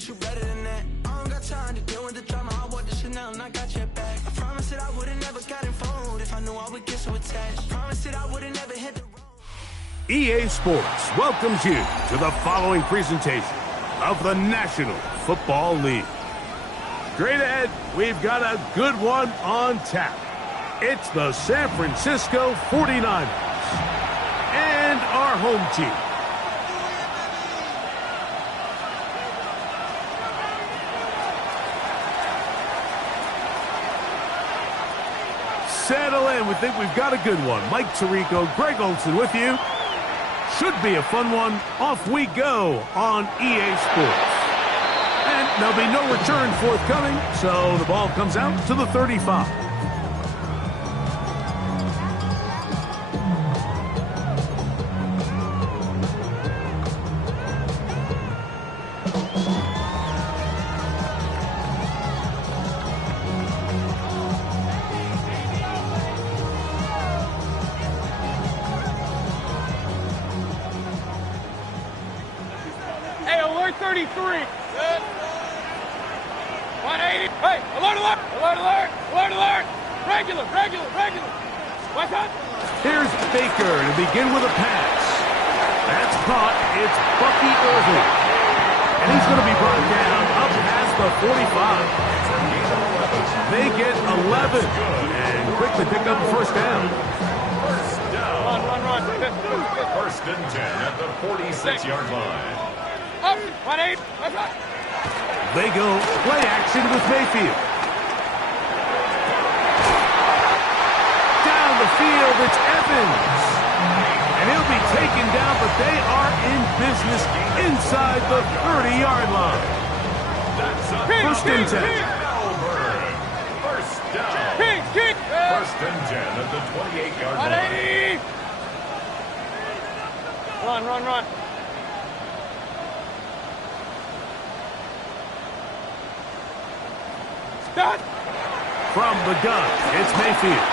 but you better than that. I don't got time to deal with the drama. I want the Chanel and I got your back. I promise that I would've never gotten phoned if I knew I would get so attached. I promise that I would've never hit the road. EA Sports welcomes you to the following presentation of the National Football League. Straight ahead, we've got a good one on tap. It's the San Francisco 49ers and our home team. Settle in. We think we've got a good one. Mike Tirico, Greg Olson with you. Should be a fun one. Off we go on EA Sports. And there'll be no return forthcoming, so the ball comes out to the 35. Hey, alert 33. 180. Hey, alert, alert, alert, alert, alert, alert. Regular. What's up? Here's Baker to begin with a pass. That's caught. It's Bucky Irving. And he's going to be brought down up past the 45. They get 11 and quickly pick up a first down. Run. First and 10 at the 46-yard line. Up, 180. What's up? They go play action with Mayfield. Down the field, it's Evans. And he'll be taken down, but they are in business inside the 30-yard line. First and 10. First down. Kick. First and 10 at the 28-yard line. 180. Run. Start. From the gun, it's Mayfield.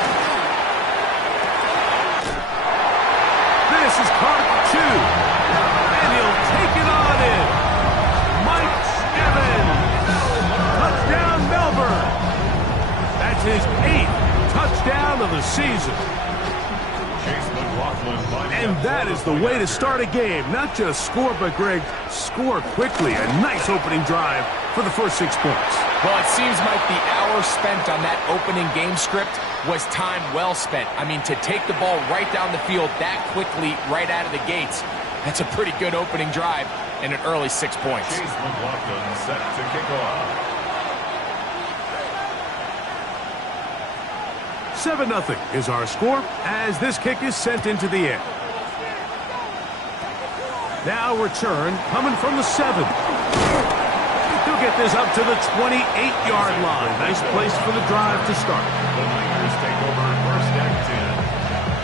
This is caught 2. And he'll take it on in. Mike Evans. Touchdown, Melbourne. That's his 8th touchdown of the season. And that is the way to start a game. Not just score, but, Greg, score quickly. A nice opening drive for the first 6 points. Well, it seems like the hour spent on that opening game script was time well spent. I mean, to take the ball right down the field that quickly right out of the gates, that's a pretty good opening drive and an early 6 points. Chase McLaughlin set to kick off. 7-0 is our score as this kick is sent into the air. Now return coming from the 7. He'll get this up to the 28-yard line. Nice place for the drive to start. The Niners take over first and 10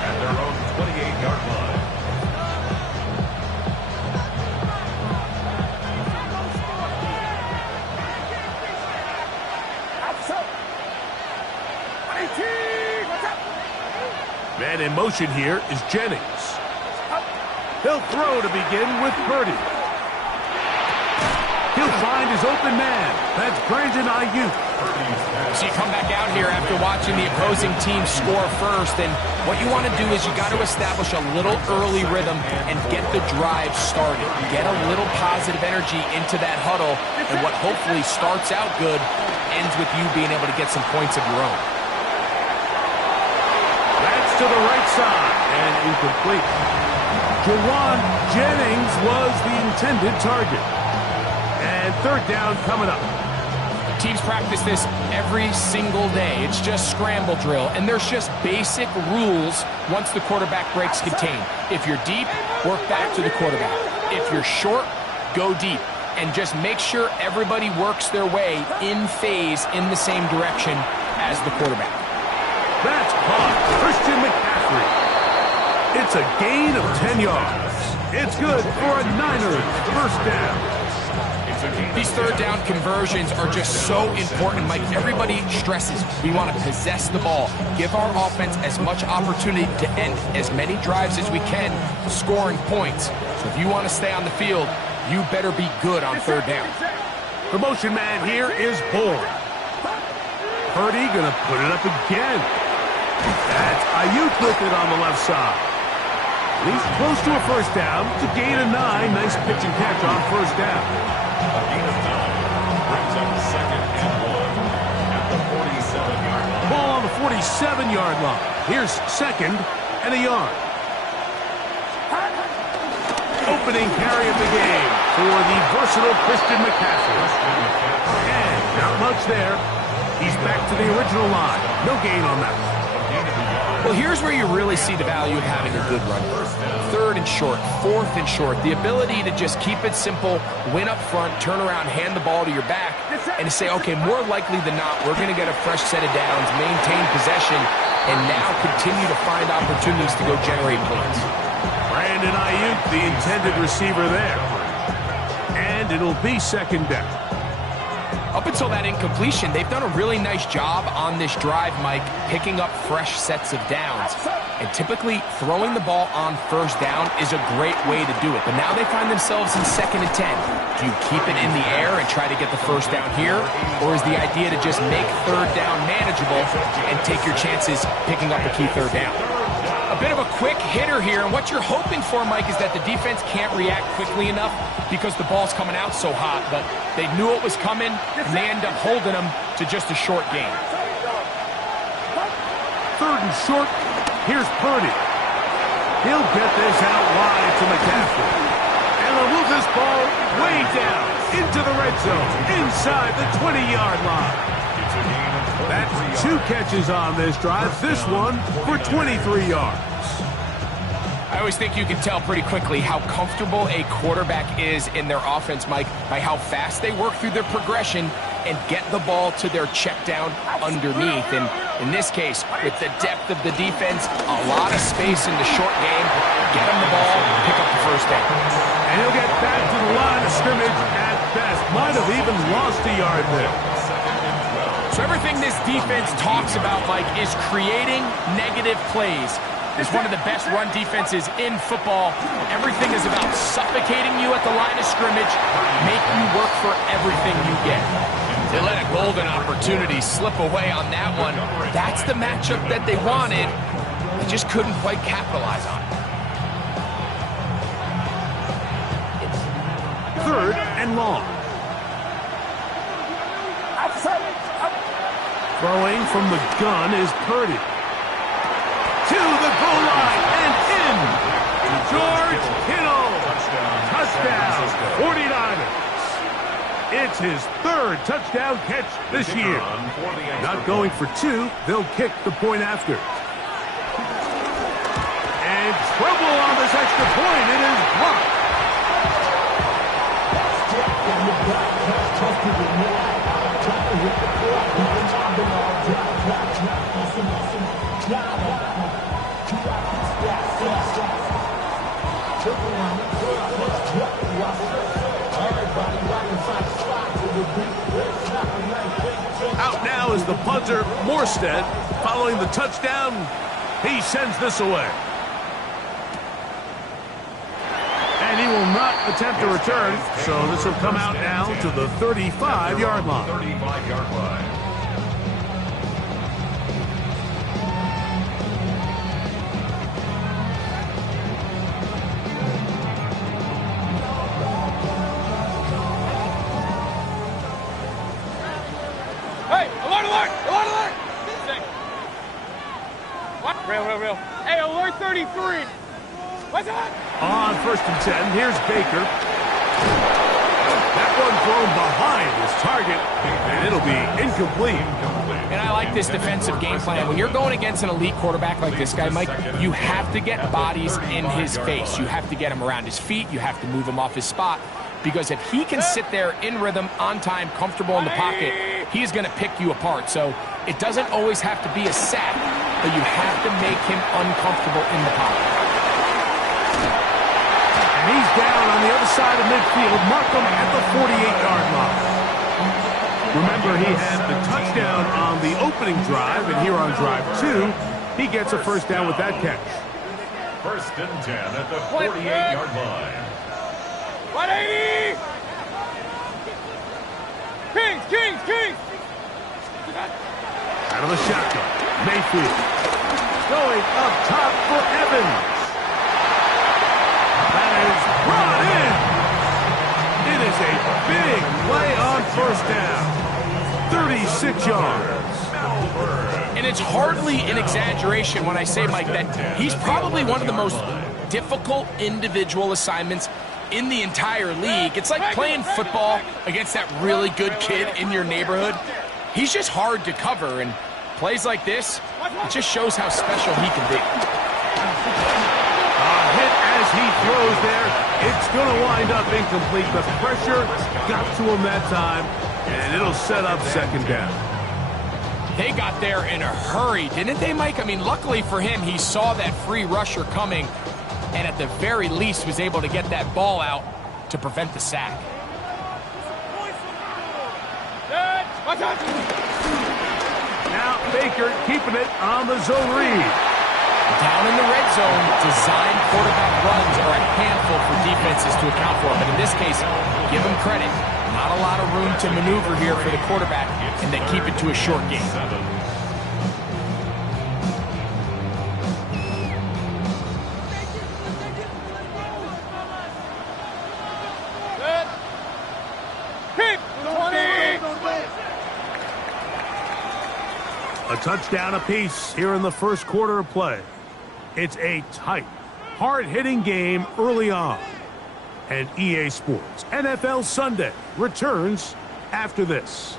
at their own 28-yard line. Man in motion here is Jennings. He'll throw to begin with Purdy. He'll find his open man. That's Brandon Ayuk. So you come back out here after watching the opposing team score first, and what you want to do is you got to establish a little early rhythm and get the drive started. Get a little positive energy into that huddle, and what hopefully starts out good ends with you being able to get some points of your own. That's to the right side and incomplete. Jawan Jennings was the intended target. And third down coming up. Teams practice this every single day. It's just scramble drill, and there's just basic rules once the quarterback breaks contain. If you're deep, work back to the quarterback. If you're short, go deep. And just make sure everybody works their way in phase in the same direction as the quarterback. That's caught. Christian McCaffrey. It's a gain of 10 yards. It's good for a Niners first down. These third down conversions are just so important. Like everybody stresses, we want to possess the ball, give our offense as much opportunity to end as many drives as we can, scoring points. So if you want to stay on the field, you better be good on third down. The motion man here is Bourne. Purdy going to put it up again. That's Ayuk with it on the left side. He's close to a first down to gain a 9. Nice pitch and catch on first down. A gain of 9 brings up 2nd and 1 at the 47-yard line. Ball on the 47-yard line. Here's 2nd and a yard. Opening carry of the game for the versatile Christian McCaffrey. And not much there. He's back to the original line. No gain on that. Well, here's where you really see the value of having a good run. 3rd and short, 4th and short. The ability to just keep it simple, win up front, turn around, hand the ball to your back, and to say, okay, more likely than not, we're going to get a fresh set of downs, maintain possession, and now continue to find opportunities to go generate points. Brandon Ayuk, the intended receiver there. And it'll be 2nd down. Up until that incompletion, they've done a really nice job on this drive, Mike, picking up fresh sets of downs. And typically, throwing the ball on 1st down is a great way to do it. But now they find themselves in 2nd and 10. Do you keep it in the air and try to get the 1st down here? Or is the idea to just make 3rd down manageable and take your chances picking up a key 3rd down? A bit of a quick hitter here, and what you're hoping for, Mike, is that the defense can't react quickly enough because the ball's coming out so hot, but they knew it was coming, and they end up holding them to just a short gain. 3rd and short, here's Purdy. He'll get this out wide to McCaffrey. And they'll move this ball way down into the red zone, inside the 20-yard line. That's 2 catches on this drive, this one for 23 yards. I always think you can tell pretty quickly how comfortable a quarterback is in their offense, Mike, by how fast they work through their progression and get the ball to their check down underneath. And in this case, with the depth of the defense, a lot of space in the short game, get him the ball, pick up the 1st down. And he'll get back to the line of scrimmage at best. Might have even lost a yard there. So everything this defense talks about, Mike, is creating negative plays. It's one of the best run defenses in football. Everything is about suffocating you at the line of scrimmage, make you work for everything you get. They let a golden opportunity slip away on that one. That's the matchup that they wanted. They just couldn't quite capitalize on it. 3rd and long. Throwing from the gun is Purdy. To the goal line and in. George Kittle. Touchdown, 49ers. It's his 3rd touchdown catch this year. Not going for 2, they'll kick the point after. And trouble on this extra point. It is blocked. Out now is the punter, Morstead. Following the touchdown, he sends this away. And he will not attempt to return, so this will come out now to the 35-yard line. 35-yard line. Hey, alert, alert, alert, alert! What? Real. Hey, alert 33. What's that? On 1st and 10, here's Baker. That one thrown behind his target, and it'll be incomplete. And I like this defensive game plan. When you're going against an elite quarterback like this guy, Mike, you have to get bodies in his face. You have to get him around his feet. You have to move him off his spot. Because if he can sit there in rhythm, on time, comfortable in the pocket, he's going to pick you apart. So it doesn't always have to be a sack, but you have to make him uncomfortable in the pocket. And he's down on the other side of midfield. Markham at the 48-yard line. Remember, he had the touchdown on the opening drive, and here on drive 2, he gets a 1st down with that catch. 1st and 10 at the 48-yard line. 180! Out of the shotgun. Mayfield. Going up top for Evans. That is brought in. It is a big play on first down. 36 yards. And it's hardly an exaggeration when I say, Mike, that he's probably one of the most difficult individual assignments in the entire league. It's like playing football against that really good kid in your neighborhood. He's just hard to cover, and plays like this, it just shows how special he can be. A hit as he throws there. It's going to wind up incomplete. The pressure got to him that time, and it'll set up second down. They got there in a hurry, didn't they, Mike? I mean, luckily for him, he saw that free rusher coming, and at the very least was able to get that ball out to prevent the sack. Now Baker keeping it on the zone read. Down in the red zone, designed quarterback runs are a handful for defenses to account for. But in this case, give him credit. Not a lot of room to maneuver here for the quarterback, and they keep it to a short game. A touchdown apiece here in the first quarter of play. It's a tight, hard-hitting game early on. And EA Sports NFL Sunday returns after this.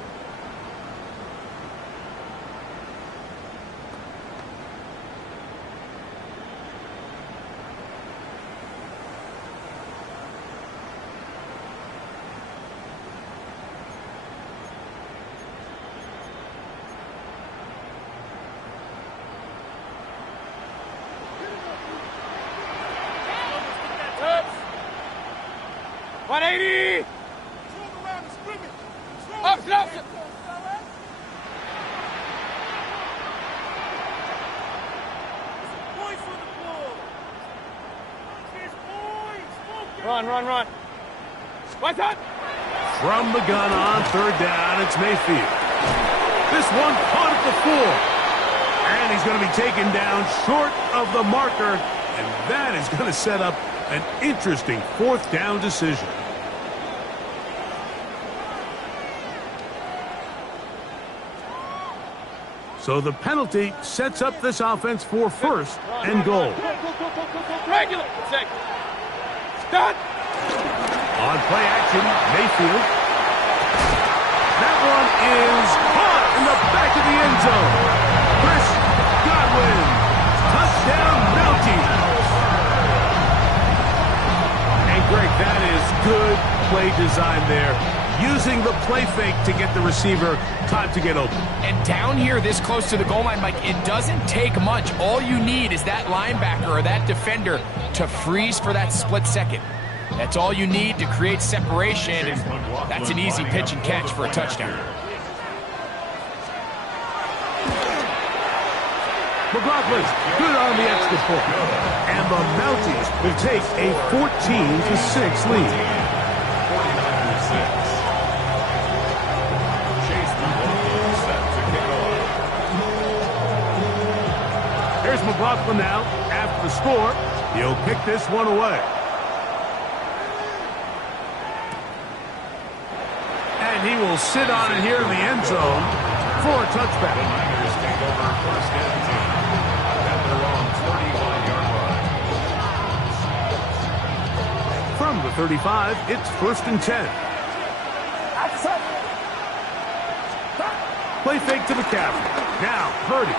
Run. What's up? From the gun on third down, it's Mayfield. This one caught at the 4. And he's going to be taken down short of the marker. And that is going to set up an interesting fourth down decision. So the penalty sets up this offense for first and goal. Regular. Start. On play action, Mayfield. That one is caught in the back of the end zone. Chris Godwin. Touchdown, Mounties. And Greg, that is good play design there. Using the play fake to get the receiver time to get open. And down here this close to the goal line, Mike, it doesn't take much. All you need is that linebacker or that defender to freeze for that split second. That's all you need to create separation, and that's an easy pitch and catch for a touchdown. McLaughlin's good on the extra point. And the Mounties will take a 14-6 lead. 49-6. Here's McLaughlin now. After the score, he'll kick this one away. And he will sit on it here in the end zone for a touchback. The Niners take over first and 10 at their own 31-yard line. From the 35, it's first and 10. Play fake to McCaffrey. Now, Purdy.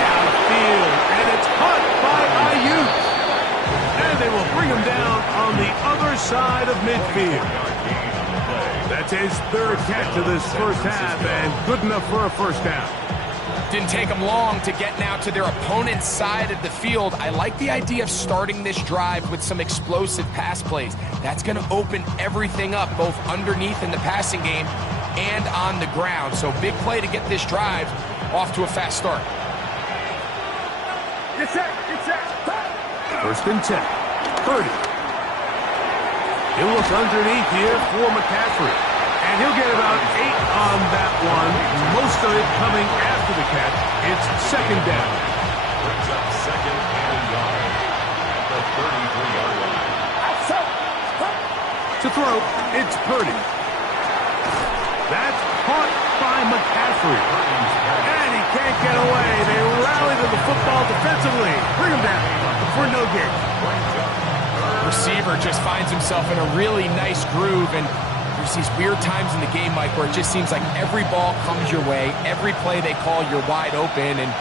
Downfield, and it's caught by Ayuk. And they will bring him down on the other side of midfield. That's his third catch of this first half, and good enough for a first down. Didn't take them long to get now to their opponent's side of the field. I like the idea of starting this drive with some explosive pass plays. That's going to open everything up, both underneath in the passing game and on the ground. So big play to get this drive off to a fast start. First and 10. Purdy. He'll look underneath here for McCaffrey. And he'll get about 8 on that one, most of it coming after the catch. It's second down. Brings up second and a yard at the 33-yard line. To throw, it's Purdy. That's caught by McCaffrey. And he can't get away. They rally to the football defensively. Bring him down for no gain. Receiver just finds himself in a really nice groove, and there's these weird times in the game, Mike, where it just seems like every ball comes your way, every play they call, you're wide open, and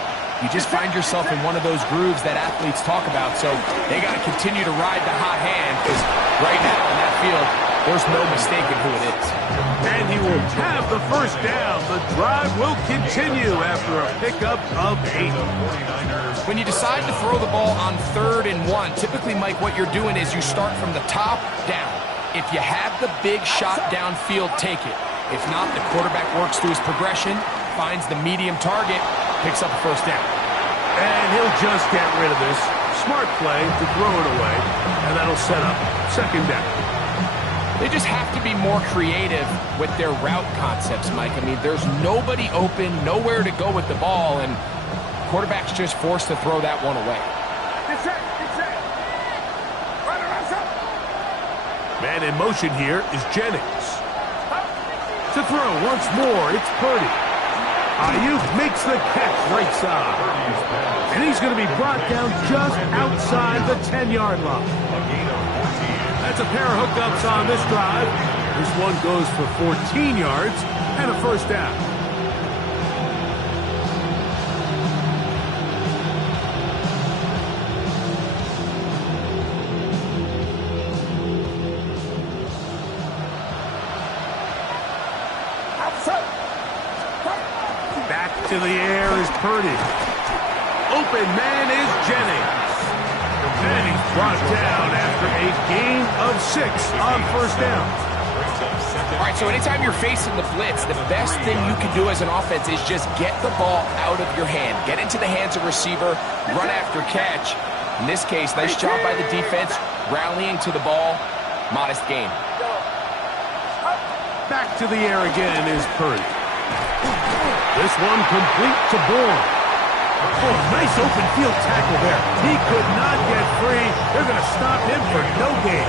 you just find yourself in one of those grooves that athletes talk about. So they got to continue to ride the hot hand, because right now in that field, there's no mistaking who it is. And he will have the first down. The drive will continue after a pickup of 8. When you decide to throw the ball on 3rd and 1, typically, Mike, what you're doing is you start from the top down. If you have the big shot downfield, take it. If not, the quarterback works through his progression, finds the medium target, picks up a first down. And he'll just get rid of this. Smart play to throw it away, and that'll set up second down. They just have to be more creative with their route concepts, Mike. I mean, there's nobody open, nowhere to go with the ball, and quarterback's just forced to throw that one away. Man in motion here is Jennings. To throw once more, it's Purdy. Ayuk makes the catch right side. And he's going to be brought down just outside the 10-yard line. That's a pair of hookups on this drive. This one goes for 14 yards and a first down. Back to the air is Purdy. Open man is Jennings. And he's brought down after a gain of 6 on first down. All right, so anytime you're facing the blitz, the best thing you can do as an offense is just get the ball out of your hand. Get into the hands of receiver, run after catch. In this case, nice job by the defense, rallying to the ball. Modest gain. Back to the air again is Purdy. This one complete to Bourne. Oh, nice open field tackle there. He could not get free. They're going to stop him for no gain.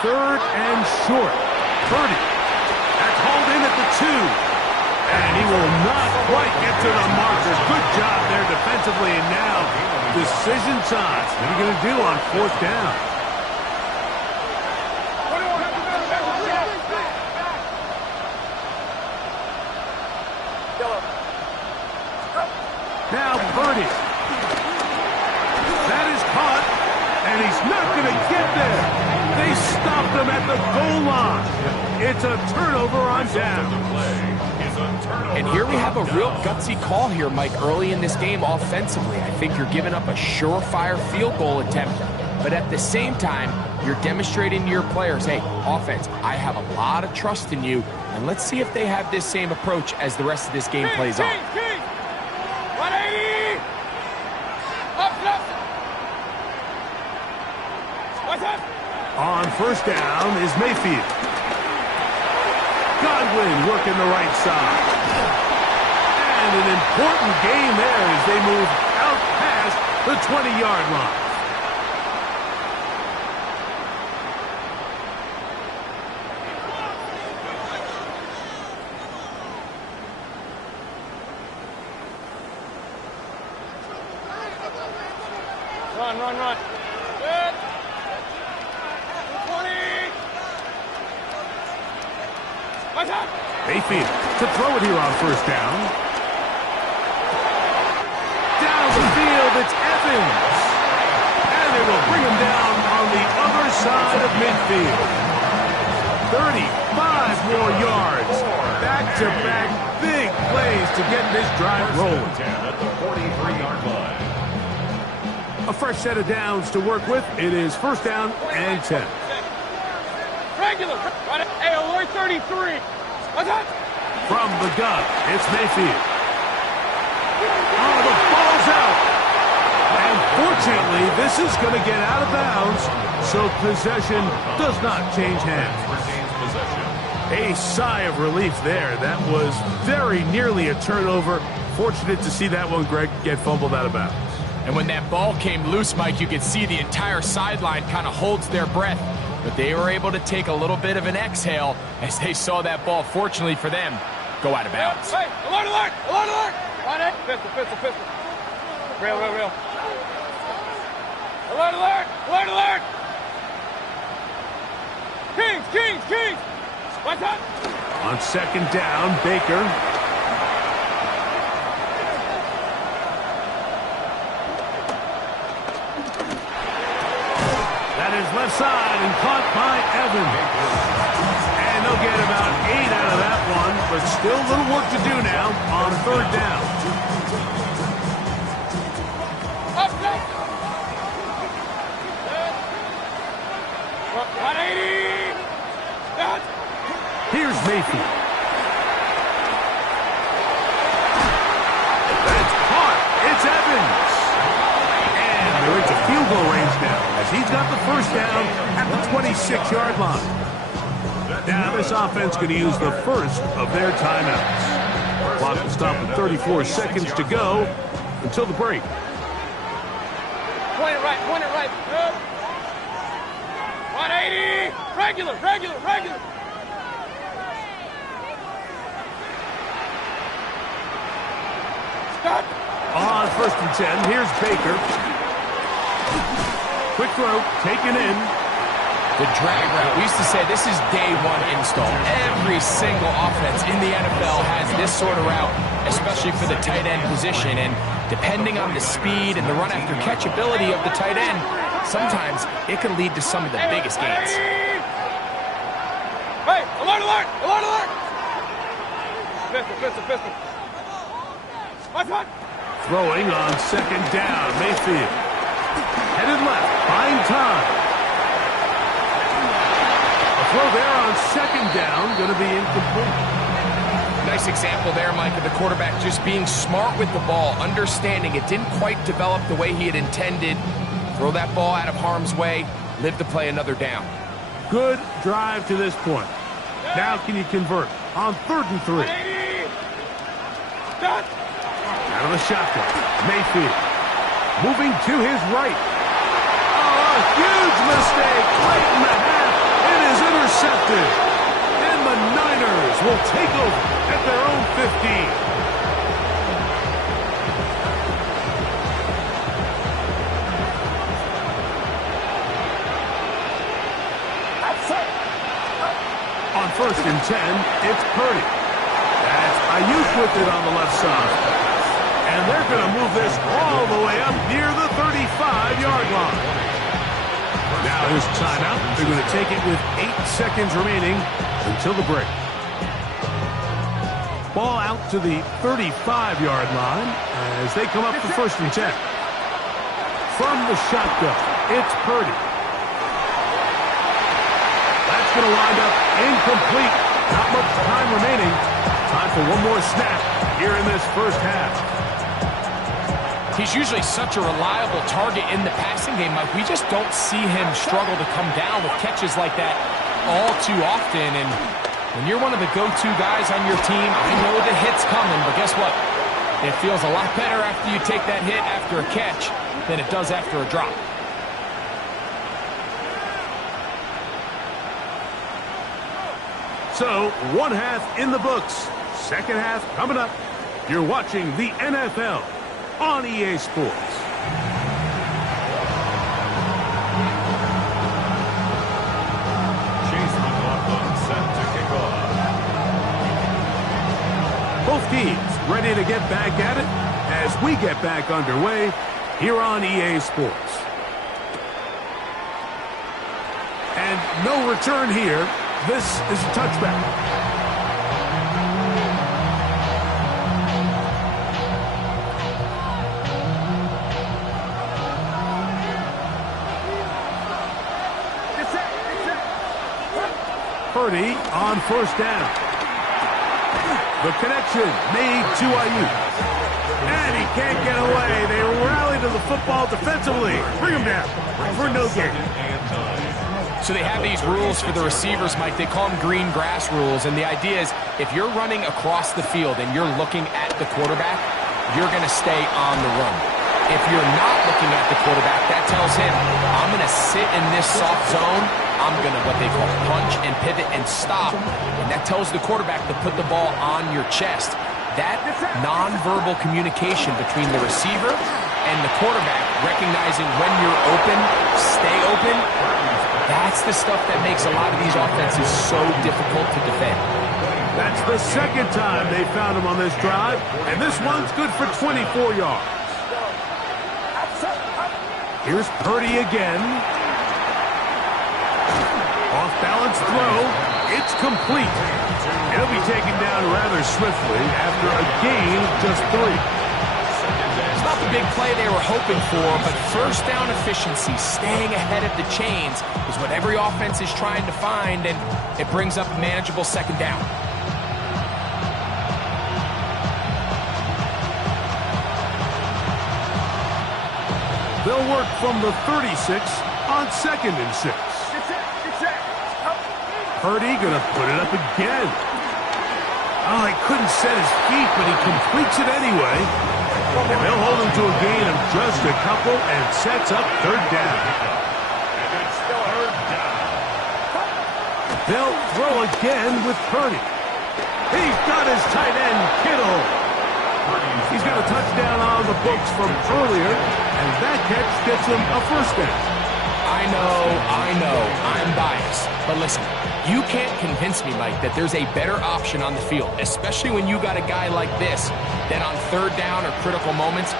Third and short. Purdy. That's hauled in at the 2. And he will not quite get to the marker. Good job there defensively. And now, decision time. What are you going to do on 4th down? Now Purdy. That is caught. And he's not going to get there. They stopped him at the goal line. It's a turnover on down. And here we have a real gutsy call here, Mike, early in this game offensively. I think you're giving up a surefire field goal attempt, but at the same time, you're demonstrating to your players, hey, offense, I have a lot of trust in you, and let's see if they have this same approach as the rest of this game plays on. 180! Up, up! What's up? On first down is Mayfield. Godwin working the right side. And an important gain there as they move out past the 20-yard line. Run. Good. 20. What's up? Mayfield to throw it here on first down. Down the field, it's Evans. And they will bring him down on the other side of midfield. 35 more yards. Back-to-back big plays to get this drive rolling. At the 43-yard line. A fresh set of downs to work with. It is first down and 10. Regular. Hey, alert 33. What's up? From the gun, it's Mayfield. Oh, the ball's out. And fortunately, this is going to get out of bounds, so possession does not change hands. Retains possession. A sigh of relief there. That was very nearly a turnover. Fortunate to see that one, Greg, get fumbled out of bounds. And when that ball came loose, Mike, you could see the entire sideline kind of holds their breath. But they were able to take a little bit of an exhale as they saw that ball, fortunately for them, go out of bounds. Hey, alert, alert, alert, alert. On it. Pistol, pistol, pistol. Real, real, real. Alert, alert, alert, alert. Kings, Kings, Kings. What's up? On second down, Baker. That is left side and caught by Evans. And they'll get about 8 out of that one, but still a little work to do now on third down. Up, up. 180. That's Here's Mayfield. That's caught. It's Evans. And they're into field goal range now as he's got the first down at the 26-yard line. Now this offense going to use the first of their timeouts. Clock will stop with 34 seconds to go until the break. point it right, point it right. Good. 180. Regular, regular, regular. Stop. On first and 10, here's Baker. Quick throw, taken in. The drag route. We used to say this is day one install. Every single offense in the NFL has this sort of route, especially for the tight end position. And depending on the speed and the run after catch ability of the tight end, sometimes it can lead to some of the biggest gains. Hey, alert, alert, alert, alert. Pistol, pistol, pistol. What's what? Throwing on second down, Mayfield. Headed left, buying time. Throw there on second down, going to be incomplete. Nice example there, Mike, of the quarterback just being smart with the ball, understanding it didn't quite develop the way he had intended. Throw that ball out of harm's way, live to play another down. Good drive to this point. Now can you convert on 3rd and 3? Stop. Out of the shotgun, Mayfield. Moving to his right. Oh, a huge mistake late in the half. It is intercepted. And the Niners will take over at their own 15. On 1st and 10, it's Purdy. That's Ayuk with it on the left side. And they're going to move this all the way up near the 35-yard line. Now here's a timeout. They're going to take it with 8 seconds remaining until the break. Ball out to the 35-yard line as they come up for 1st and 10. From the shotgun, it's Purdy. That's going to wind up incomplete. Not much time remaining. Time for one more snap here in this first half. He's usually such a reliable target in the passing game, Mike. We just don't see him struggle to come down with catches like that all too often. And when you're one of the go-to guys on your team, I know the hit's coming, but guess what? It feels a lot better after you take that hit after a catch than it does after a drop. So, one half in the books. Second half coming up. You're watching the NFL on EA Sports. Chase McLaughlin set to kick off. Both teams ready to get back at it as we get back underway here on EA Sports. And no return here. This is a touchback. Purdy on first down. The connection made to Ayuk. And he can't get away. They rally to the football defensively. Bring him down for no gain. So they have these rules for the receivers, Mike. They call them green grass rules. And the idea is if you're running across the field and you're looking at the quarterback, you're going to stay on the run. If you're not looking at the quarterback, that tells him, I'm going to sit in this soft zone. I'm going to what they call punch and pivot and stop. And that tells the quarterback to put the ball on your chest. That nonverbal communication between the receiver and the quarterback, recognizing when you're open, stay open, that's the stuff that makes a lot of these offenses so difficult to defend. That's the second time they found him on this drive, and this one's good for 24 yards. Here's Purdy again. Off-balance throw. It's complete. He'll be taken down rather swiftly after a gain of just 3. It's not the big play they were hoping for, but first down efficiency, staying ahead of the chains, is what every offense is trying to find, and it brings up a manageable second down. They'll work from the 36 on 2nd and 6. Purdy gonna put it up again. Oh, he couldn't set his feet, but he completes it anyway. And they'll hold him to a gain of just a couple and sets up 3rd down. They'll throw again with Purdy. He's got his tight end, Kittle. He's got a touchdown on the books from earlier, and that catch gets him a first down. I know, I'm biased. But listen, you can't convince me, Mike, that there's a better option on the field, especially when you got a guy like this, that on 3rd down or critical moments,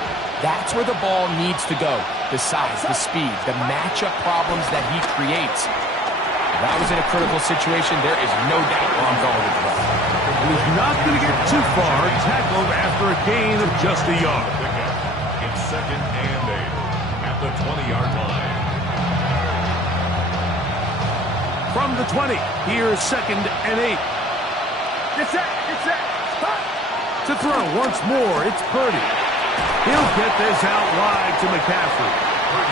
that's where the ball needs to go. The size, the speed, the matchup problems that he creates. If I was in a critical situation, there is no doubt where I'm going with the ball. He's not going to get too far, tackled after a gain of just a yard. It's 2nd and 8 at the 20-yard line. From the 20, here's 2nd and 8. Get set. To throw once more, it's Purdy. He'll get this out wide to McCaffrey.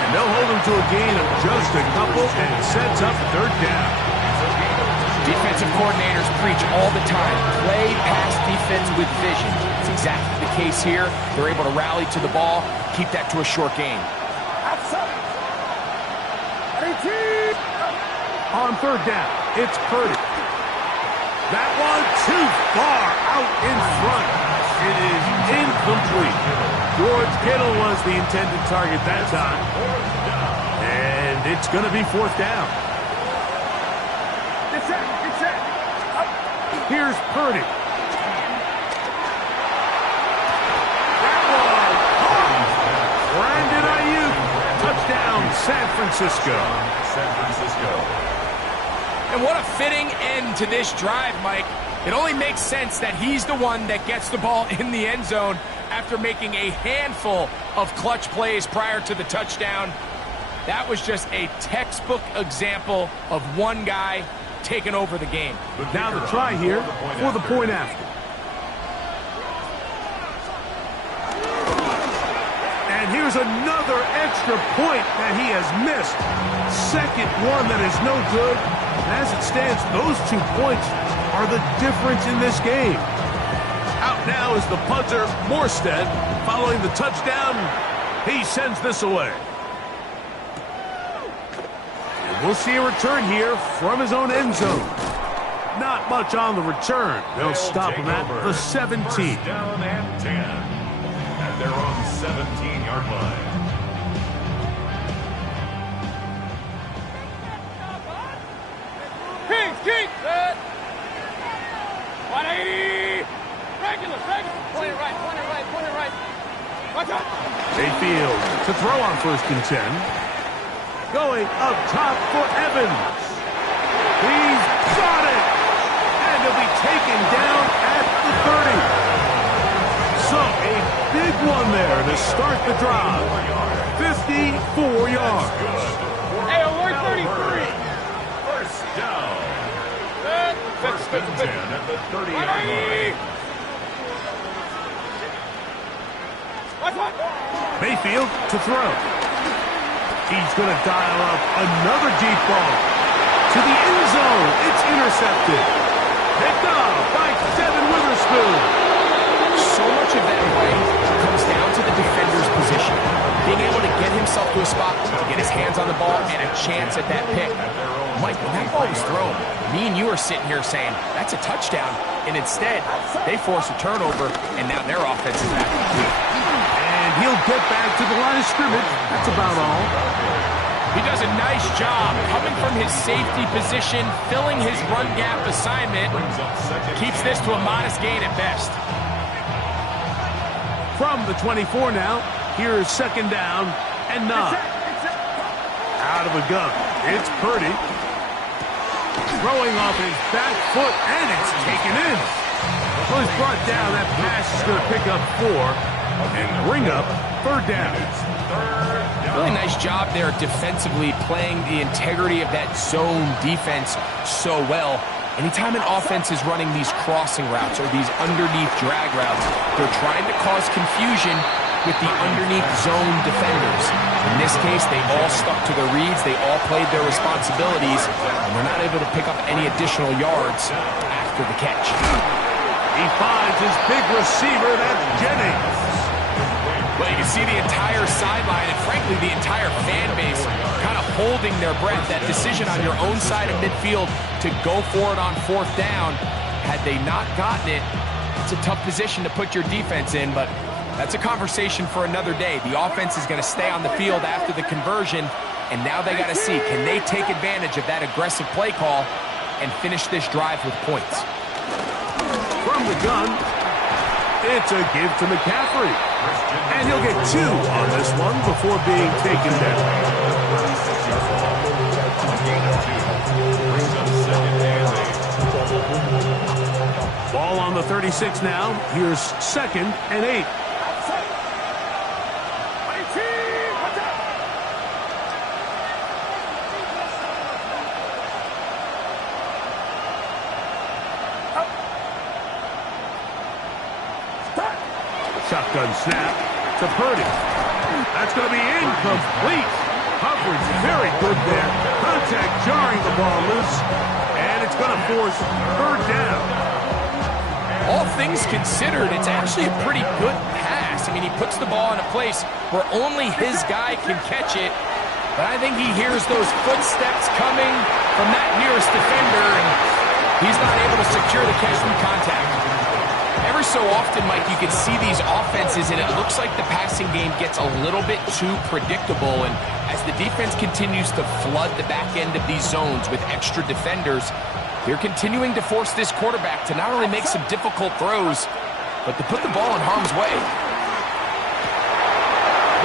And they'll hold him to a gain of just a couple and sets up 3rd down. Defensive coordinators preach all the time, play pass defense with vision. It's exactly the case here. They're able to rally to the ball, keep that to a short gain. On 3rd down, it's Purdy. That one too far out in front. It is incomplete. George Kittle was the intended target that time. And it's going to be 4th down. Here's Purdy. That one. Brandon Ayuk. Touchdown, San Francisco. And what a fitting end to this drive, Mike. It only makes sense that he's the one that gets the ball in the end zone after making a handful of clutch plays prior to the touchdown. That was just a textbook example of one guy taking over the game. Now the try here for the point after. And here's another extra point that he has missed. Second one that is no good. As it stands, those 2 points are the difference in this game. Out now is the punter, Morstead. Following the touchdown, he sends this away. And we'll see a return here from his own end zone. Not much on the return. They'll stop him at the 17. First down and 10 at their own 17-yard line. Keep set. 180. Regular. Point it right. Watch out. Mayfield to throw on 1st and 10. Going up top for Evans. He's got it. And he'll be taken down at the 30. So a big one there to start the drive. 54 yards. Hey, alert 33. First down. First and 10 at the 30-yard line. Mayfield to throw. He's going to dial up another deep ball to the end zone. It's intercepted. Picked off by Devin Witherspoon. So much of that play comes down to the defender's position. Being able to get himself to a spot, to get his hands on the ball, and a chance at that pick. Mike, when that ball was thrown, me and you are sitting here saying, that's a touchdown. And instead, they force a turnover, and now their offense is back complete. And he'll get back to the line of scrimmage. That's about all. He does a nice job coming from his safety position, filling his run gap assignment. Keeps this to a modest gain at best. From the 24 now, here's second down and 9. Out of a gun, it's Purdy. Throwing off his back foot, and it's taken in. Well, he's brought down. That pass is going to pick up 4 and bring up third down. Really nice job there defensively, playing the integrity of that zone defense so well. Anytime an offense is running these crossing routes or these underneath drag routes, they're trying to cause confusion with the underneath zone defenders. In this case, they all stuck to their reads, they all played their responsibilities, and they're not able to pick up any additional yards after the catch. He finds his big receiver, that's Jennings. Well, you can see the entire sideline and, frankly, the entire fan base kind of holding their breath. That decision on your own side of midfield to go for it on fourth down, had they not gotten it, it's a tough position to put your defense in, but that's a conversation for another day. The offense is going to stay on the field after the conversion, and now they got to see, can they take advantage of that aggressive play call and finish this drive with points? From the gun, it's a give to McCaffrey. And he'll get 2 on this one before being taken down. Ball on the 36 now. Here's second and 8. Shotgun snap to Purdy. That's going to be incomplete. Coverage very good there. Contact jarring the ball loose. And it's going to force third down. All things considered, it's actually a pretty good pass. I mean, he puts the ball in a place where only his guy can catch it. But I think he hears those footsteps coming from that nearest defender, and he's not able to secure the catch from contact. Every so often, Mike, you can see these offenses, and it looks like the passing game gets a little bit too predictable. And as the defense continues to flood the back end of these zones with extra defenders, they're continuing to force this quarterback to not only make some difficult throws, but to put the ball in harm's way.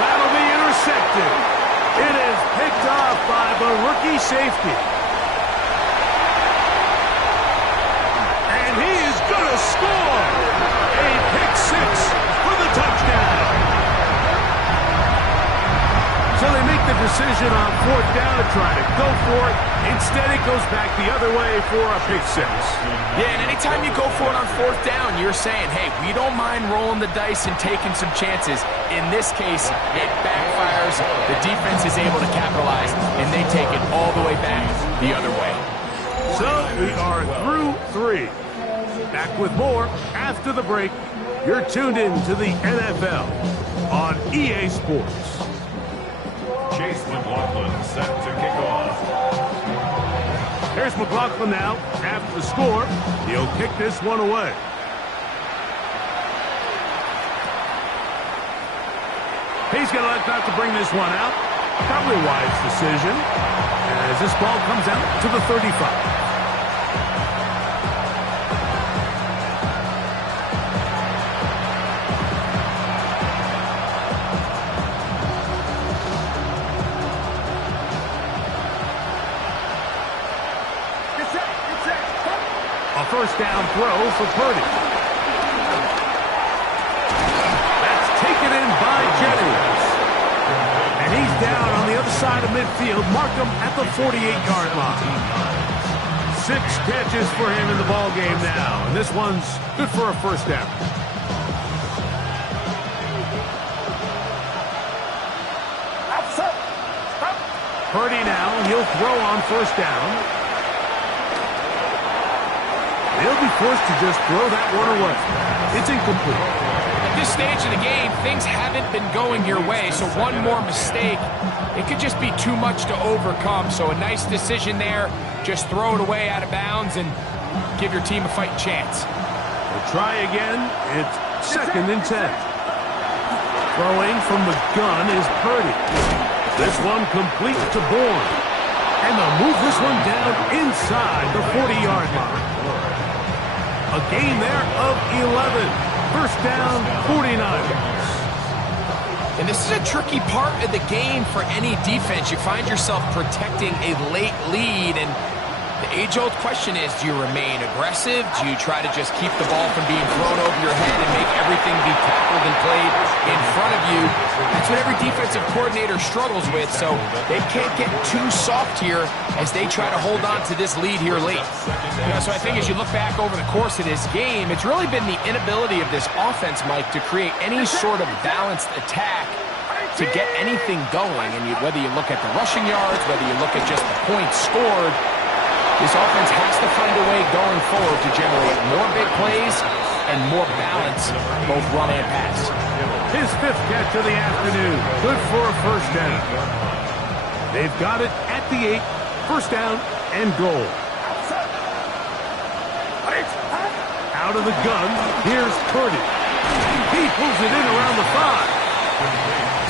That'll be intercepted. It is picked off by the rookie safety. And he is going to score. A pick 6 for the touchdown. So they make the decision on fourth down to try to go for it. Instead, it goes back the other way for a pick 6. Yeah, and anytime you go for it on fourth down, you're saying, hey, we don't mind rolling the dice and taking some chances. In this case, it backfires. The defense is able to capitalize, and they take it all the way back the other way. So we are through 3. Back with more after the break. You're tuned in to the NFL on EA Sports. Chase McLaughlin set to kick off. Here's McLaughlin now. After the score, he'll kick this one away. He's going to elect not to bring this one out. Probably a wise decision as this ball comes out to the 35. First down throw for Purdy. That's taken in by Jennings. And he's down on the other side of midfield. Mark him at the 48-yard line. 6 catches for him in the ball game now, and this one's good for a first down. Purdy now, he'll throw on first down. They'll be forced to just throw that one away. It's incomplete. At this stage of the game, things haven't been going your way, so one more mistake, it could just be too much to overcome. So a nice decision there. Just throw it away out of bounds and give your team a fighting chance. We'll try again. It's 2nd and 10. Throwing from the gun is Purdy. This one complete to Bourne. And they'll move this one down inside the 40-yard line. A gain there of 11. First down, 49ers. And this is a tricky part of the game for any defense. You find yourself protecting a late lead, and the age-old question is, do you remain aggressive? Do you try to just keep the ball from being thrown over your head and make everything be tackled and played in front of you? That's what every defensive coordinator struggles with, so they can't get too soft here as they try to hold on to this lead here late. So I think as you look back over the course of this game, it's really been the inability of this offense, Mike, to create any sort of balanced attack to get anything going. And whether you look at the rushing yards, whether you look at just the points scored, this offense has to find a way going forward to generate more big plays and more balance, both run and pass. His 5th catch of the afternoon. Good for a first down. They've got it at the 8. First down and goal. Out of the gun, here's Purdy. He pulls it in around the 5.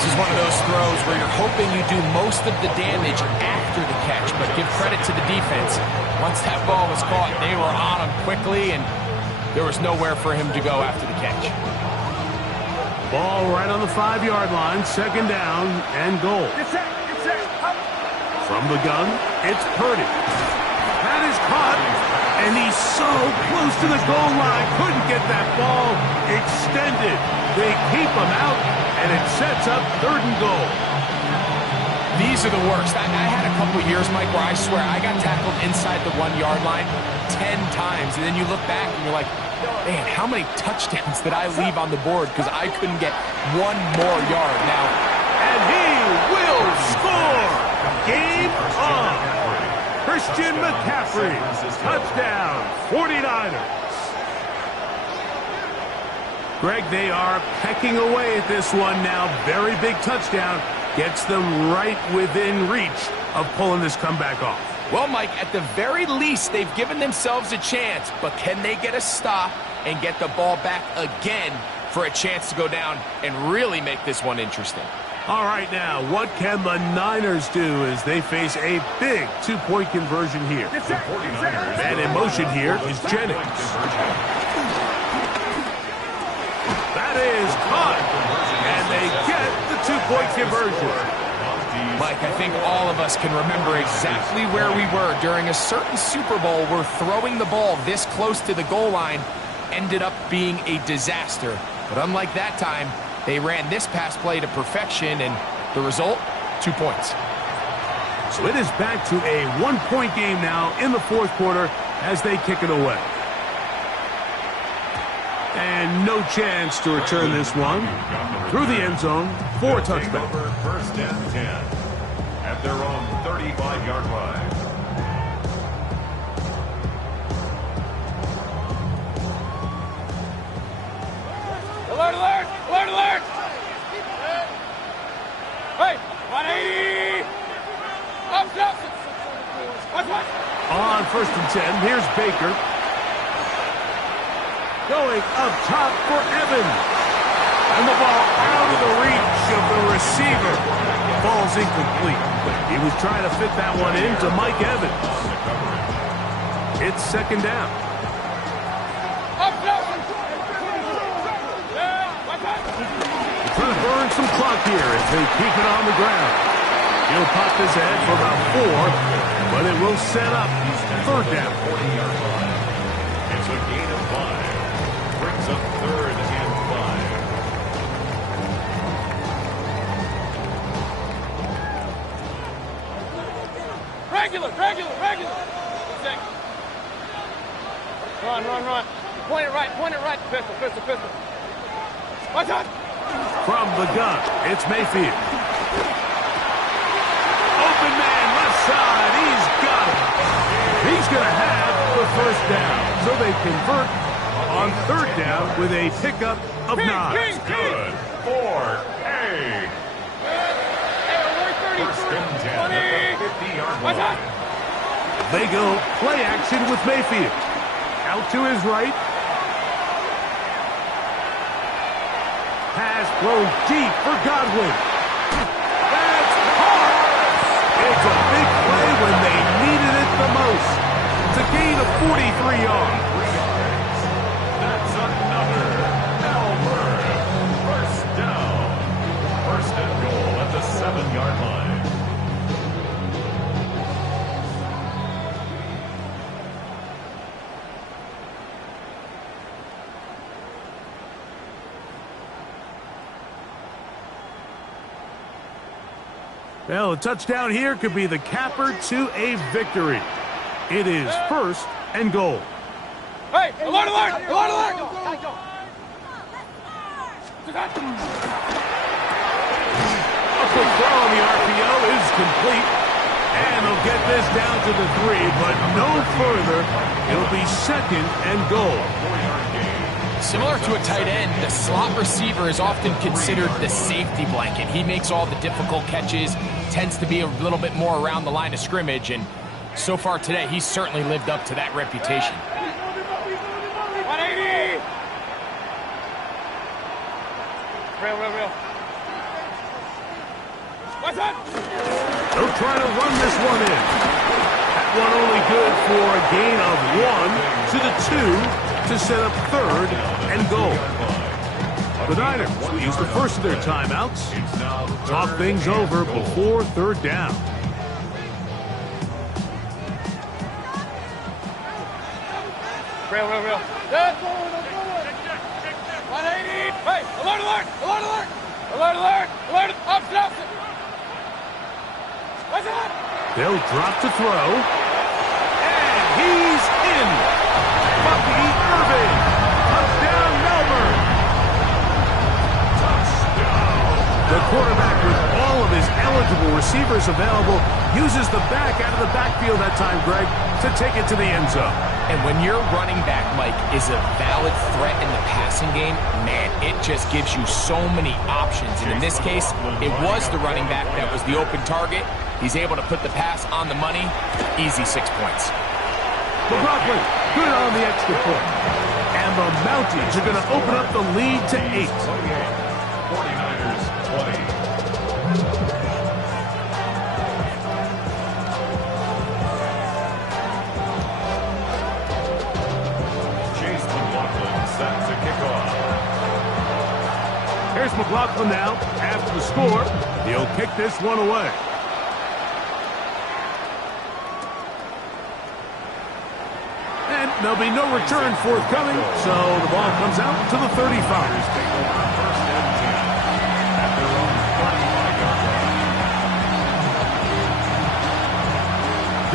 This is one of those throws where you're hoping you do most of the damage after the catch, but give credit to the defense. Once that ball was caught, they were on him quickly, and there was nowhere for him to go after the catch. Ball right on the 5-yard line, 2nd down and goal. From the gun, it's Purdy. That is caught, and he's so close to the goal line, couldn't get that ball extended. They keep him out, and it sets up 3rd and goal. These are the worst. I had a couple years, Mike, where I swear I got tackled inside the 1-yard line 10 times, and then you look back and you're like, man, how many touchdowns did I leave on the board because I couldn't get one more yard now? And he will score! Game on! Christian McCaffrey, touchdown, 49ers. Greg, they are pecking away at this one now. Very big touchdown. Gets them right within reach of pulling this comeback off. Well, Mike, at the very least, they've given themselves a chance, but can they get a stop and get the ball back again for a chance to go down and really make this one interesting? All right, now, what can the Niners do as they face a big 2-point conversion here? And in motion here is Jennings. That is caught, and they get the 2-point conversion. Mike, I think all of us can remember exactly where we were during a certain Super Bowl where throwing the ball this close to the goal line ended up being a disaster. But unlike that time, they ran this pass play to perfection, and the result, 2 points. So it is back to a 1-point game now in the 4th quarter as they kick it away. And no chance to return this one through the end zone for a touchback. 1st and 10 at their own 35-yard line. Alert, alert! Alert, alert! Hey, 180! Up, up! Watch. On 1st and 10, here's Baker. Going up top for Evans. And the ball out of the reach of the receiver. Ball's incomplete. He was trying to fit that one into Mike Evans. It's 2nd down. Trying to burn some clock here as they keep it on the ground. He'll pop this ahead for about 4, but it will set up 3rd down. 40-yard line. It's a gain of 5. Brings up 3rd and 5. Regular. 1 second. Run. Point it right. Pistol. Watch out. From the gun, it's Mayfield. Open man, left side, he's got it. He's going to have the first down. So they convert on third down with a pickup of 9. Good for A. First and 10 at the 50-yard line. They go play action with Mayfield. Out to his right. Pass thrown deep for Godwin. That's hard. It's a big play when they needed it the most. It's a gain of 43 yards. That's another Elmer. First down. First and goal at the 7-yard line. Well, a touchdown here could be the capper to a victory. It is first and goal. Hey, alert! A quick throw on the RPO is complete. And they'll get this down to the 3, but no further. It'll be second and goal. Similar to a tight end, the slot receiver is often considered the safety blanket. He makes all the difficult catches, tends to be a little bit more around the line of scrimmage, and so far today, he's certainly lived up to that reputation. 180! Real. What's up? They'll try to run this one in. That one only good for a gain of 1 to the 2 to set up third and goal. The Niners will use the first of their timeouts. Talk things over before third down. Real. Good. 180! Hey, alert! Opposite! What's up? They'll drop to throw. And he's in. Bucky Irving. Touchdown, Melbourne. The quarterback, with all of his eligible receivers available, uses the back out of the backfield that time, Greg, to take it to the end zone. And when your running back, Mike, is a valid threat in the passing game, man, it just gives you so many options. And in this case, it was the running back that was the open target. He's able to put the pass on the money. Easy 6 points. McLaughlin, good on the extra point. And the Mounties are going to open up the lead to 8. 49ers 20. Here's McLaughlin now. After the score, he'll kick this one away. And there'll be no return forthcoming, so the ball comes out to the 35.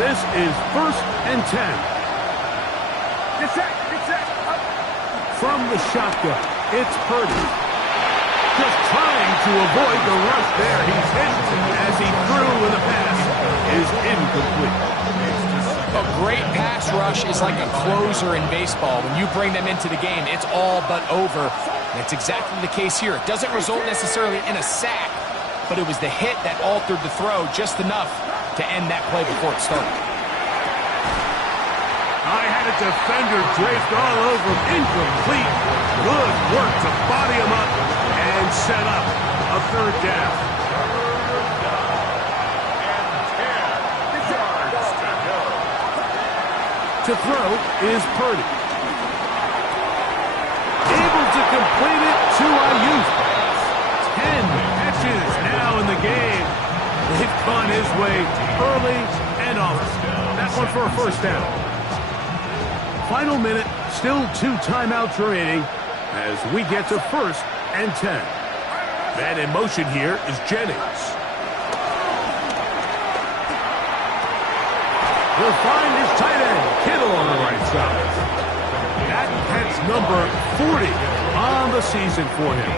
This is first and 10. Get set. From the shotgun, it's Purdy. Just trying to avoid the rush there. He's hit as he threw with a pass is incomplete. A great pass rush is like a closer in baseball. When you bring them into the game, it's all but over. And it's exactly the case here. It doesn't result necessarily in a sack, but it was the hit that altered the throw just enough to end that play before it started. I had a defender draped all over him. Incomplete. Good work to body him up and set up a third down. To throw is Purdy. Able to complete it to Ayuk. 10 catches now in the game. They've gone his way early and often. That one for a first down. Final minute, still 2 timeouts remaining as we get to first and 10. Man in motion here is Jennings. He'll find his tight end, Kittle, on the right side. number 40 on the season for him.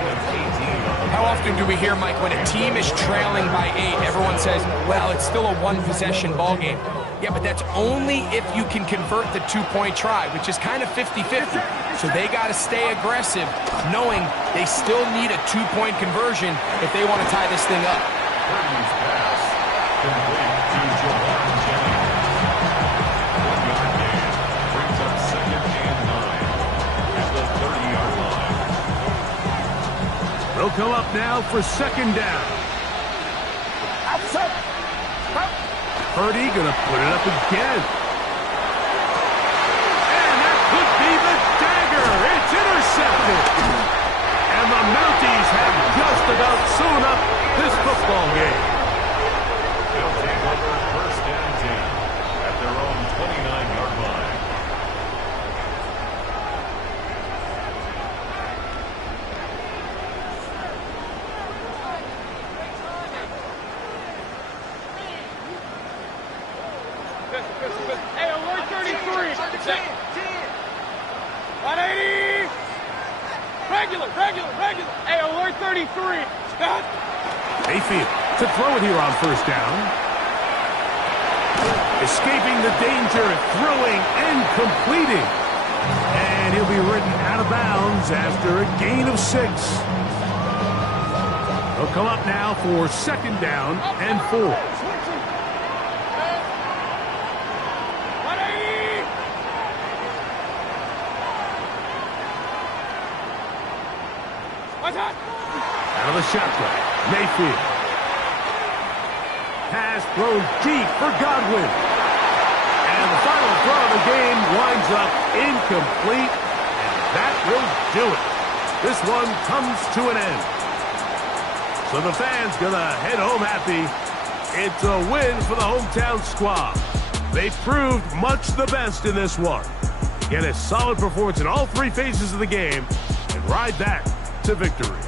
How often do we hear, Mike, when a team is trailing by 8, everyone says, well, it's still a one-possession ball game. Yeah, but that's only if you can convert the two-point try, which is kind of 50-50. So they got to stay aggressive, knowing they still need a two-point conversion if they want to tie this thing up. Purdy's pass complete to Jawan Jennings. 1-yard gain brings up 2nd and 9 at the 30-yard line. They'll come up now for 2nd down. Purdy gonna put it up again. And that could be the dagger. It's intercepted. And the Mounties have just about sewn up this football game. They'll take over 1st and 10 at their own 29-yard line. Hey, alert 33. 180. Regular. Hey, alert 33. Scott. Mayfield to throw it here on 1st down. Escaping the danger, throwing and completing. And he'll be ridden out of bounds after a gain of 6. They'll come up now for 2nd down and 4. Out of the shotgun, Mayfield. Pass thrown deep for Godwin. And the final throw of the game winds up incomplete. And that will do it. This one comes to an end. So the fans gonna head home happy. It's a win for the hometown squad. They proved much the best in this one. Get a solid performance in all 3 phases of the game and ride that to victory.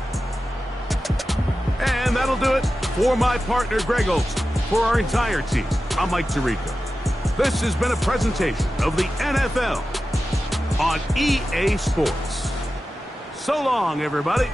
And that'll do it for my partner, Greg Olson. For our entire team, I'm Mike Tirico. This has been a presentation of the NFL on EA Sports. So long, everybody.